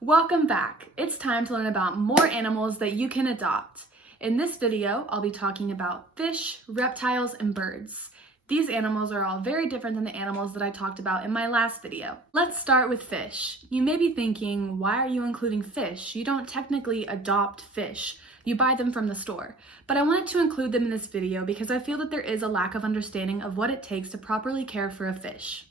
Welcome back. It's time to learn about more animals that you can adopt. In this video, I'll be talking about fish, reptiles, and birds. These animals are all very different than the animals that I talked about in my last video. Let's start with fish. You may be thinking, why are you including fish? You don't technically adopt fish. You buy them from the store. But I wanted to include them in this video because I feel that there is a lack of understanding of what it takes to properly care for a fish.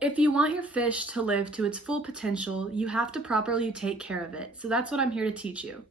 If you want your fish to live to its full potential, you have to properly take care of it. So that's what I'm here to teach you.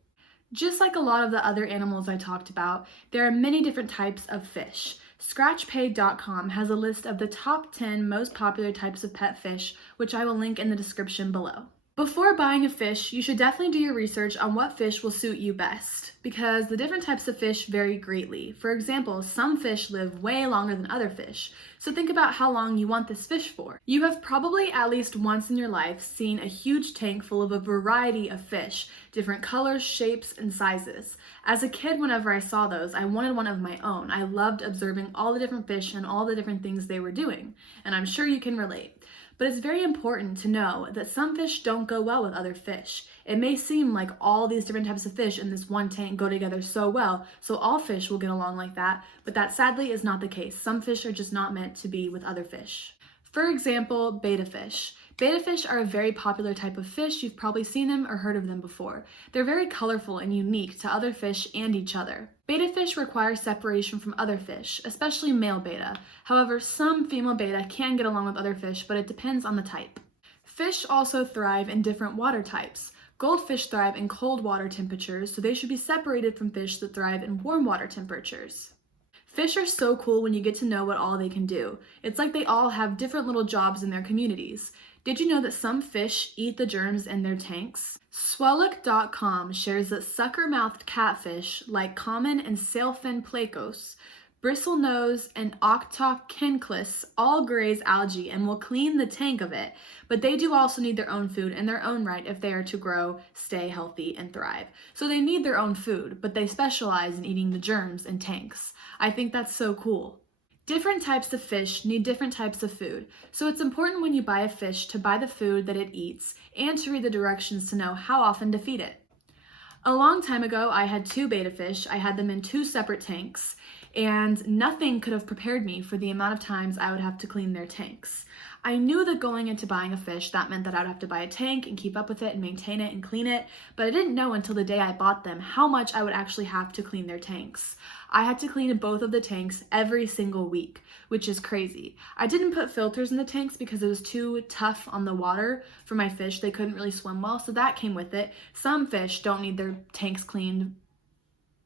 Just like a lot of the other animals I talked about, there are many different types of fish. Scratchpay.com has a list of the top 10 most popular types of pet fish, which I will link in the description below. Before buying a fish, you should definitely do your research on what fish will suit you best, because the different types of fish vary greatly. For example, some fish live way longer than other fish, so think about how long you want this fish for. You have probably at least once in your life seen a huge tank full of a variety of fish, different colors, shapes, and sizes. As a kid, whenever I saw those, I wanted one of my own. I loved observing all the different fish and all the different things they were doing, and I'm sure you can relate. But it's very important to know that some fish don't go well with other fish. It may seem like all these different types of fish in this one tank go together so well, so all fish will get along like that, but that sadly is not the case. Some fish are just not meant to be with other fish. For example, betta fish. Betta fish are a very popular type of fish. You've probably seen them or heard of them before. They're very colorful and unique to other fish and each other. Betta fish require separation from other fish, especially male betta. However, some female betta can get along with other fish, but it depends on the type. Fish also thrive in different water types. Goldfish thrive in cold water temperatures, so they should be separated from fish that thrive in warm water temperatures. Fish are so cool when you get to know what all they can do. It's like they all have different little jobs in their communities. Did you know that some fish eat the germs in their tanks? Swelloc.com shares that sucker-mouthed catfish like common and sailfin placos, bristlenose, and octokinclus all graze algae and will clean the tank of it, but they do also need their own food in their own right if they are to grow, stay healthy, and thrive. So they need their own food, but they specialize in eating the germs in tanks. I think that's so cool. Different types of fish need different types of food, so it's important when you buy a fish to buy the food that it eats and to read the directions to know how often to feed it. A long time ago, I had 2 betta fish. I had them in 2 separate tanks, and nothing could have prepared me for the amount of times I would have to clean their tanks. I knew that going into buying a fish, that meant that I would have to buy a tank and keep up with it and maintain it and clean it, but I didn't know until the day I bought them how much I would actually have to clean their tanks. I had to clean both of the tanks every single week, which is crazy. I didn't put filters in the tanks because it was too tough on the water for my fish. They couldn't really swim well, so that came with it. Some fish don't need their tanks cleaned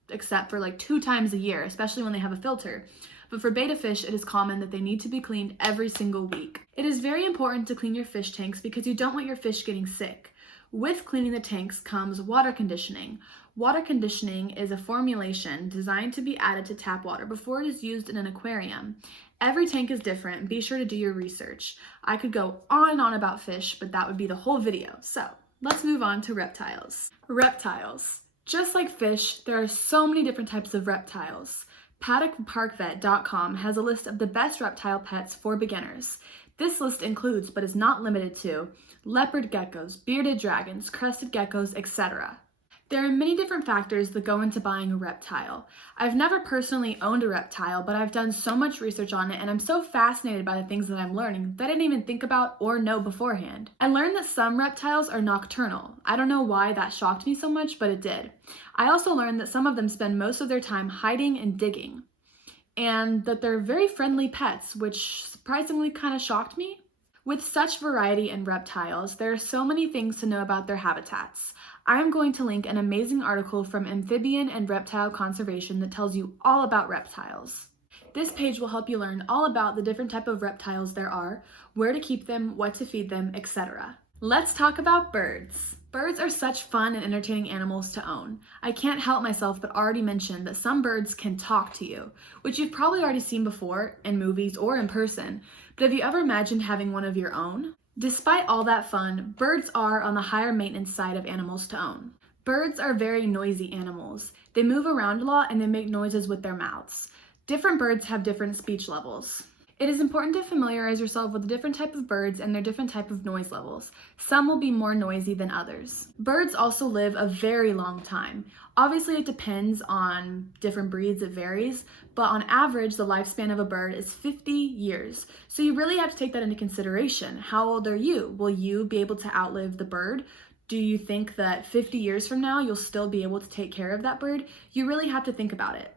except for like 2 times a year, especially when they have a filter. But for betta fish, it is common that they need to be cleaned every single week. It is very important to clean your fish tanks because you don't want your fish getting sick. With cleaning the tanks comes water conditioning. Water conditioning is a formulation designed to be added to tap water before it is used in an aquarium. Every tank is different. Be sure to do your research. I could go on and on about fish, but that would be the whole video. So let's move on to reptiles. Reptiles. Just like fish, there are so many different types of reptiles. PaddockParkVet.com has a list of the best reptile pets for beginners. This list includes, but is not limited to, leopard geckos, bearded dragons, crested geckos, etc. There are many different factors that go into buying a reptile. I've never personally owned a reptile, but I've done so much research on it and I'm so fascinated by the things that I'm learning that I didn't even think about or know beforehand. I learned that some reptiles are nocturnal. I don't know why that shocked me so much, but it did. I also learned that some of them spend most of their time hiding and digging, and that they're very friendly pets, which surprisingly kind of shocked me. With such variety in reptiles, there are so many things to know about their habitats. I'm going to link an amazing article from Amphibian and Reptile Conservation that tells you all about reptiles. This page will help you learn all about the different type of reptiles there are, where to keep them, what to feed them, etc. Let's talk about birds. Birds are such fun and entertaining animals to own. I can't help myself but already mention that some birds can talk to you, which you've probably already seen before in movies or in person, but have you ever imagined having one of your own? Despite all that fun, birds are on the higher maintenance side of animals to own. Birds are very noisy animals. They move around a lot and they make noises with their mouths. Different birds have different speech levels. It is important to familiarize yourself with the different type of birds and their different type of noise levels. Some will be more noisy than others. Birds also live a very long time. Obviously it depends on different breeds, it varies, but on average the lifespan of a bird is 50 years. So you really have to take that into consideration. How old are you? Will you be able to outlive the bird? Do you think that 50 years from now you'll still be able to take care of that bird? You really have to think about it.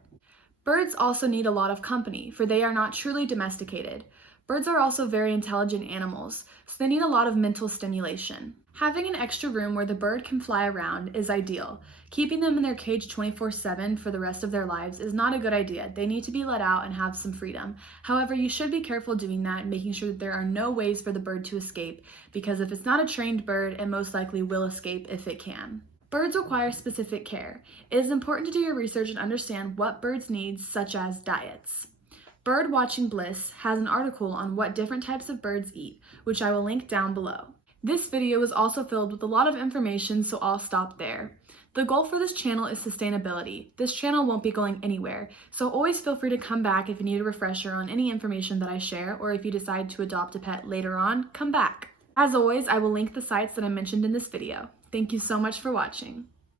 Birds also need a lot of company, for they are not truly domesticated. Birds are also very intelligent animals, so they need a lot of mental stimulation. Having an extra room where the bird can fly around is ideal. Keeping them in their cage 24/7 for the rest of their lives is not a good idea. They need to be let out and have some freedom. However, you should be careful doing that and making sure that there are no ways for the bird to escape, because if it's not a trained bird, it most likely will escape if it can. Birds require specific care. It is important to do your research and understand what birds need, such as diets. Bird Watching Bliss has an article on what different types of birds eat, which I will link down below. This video is also filled with a lot of information, so I'll stop there. The goal for this channel is sustainability. This channel won't be going anywhere, so always feel free to come back if you need a refresher on any information that I share, or if you decide to adopt a pet later on, come back. As always, I will link the sites that I mentioned in this video. Thank you so much for watching.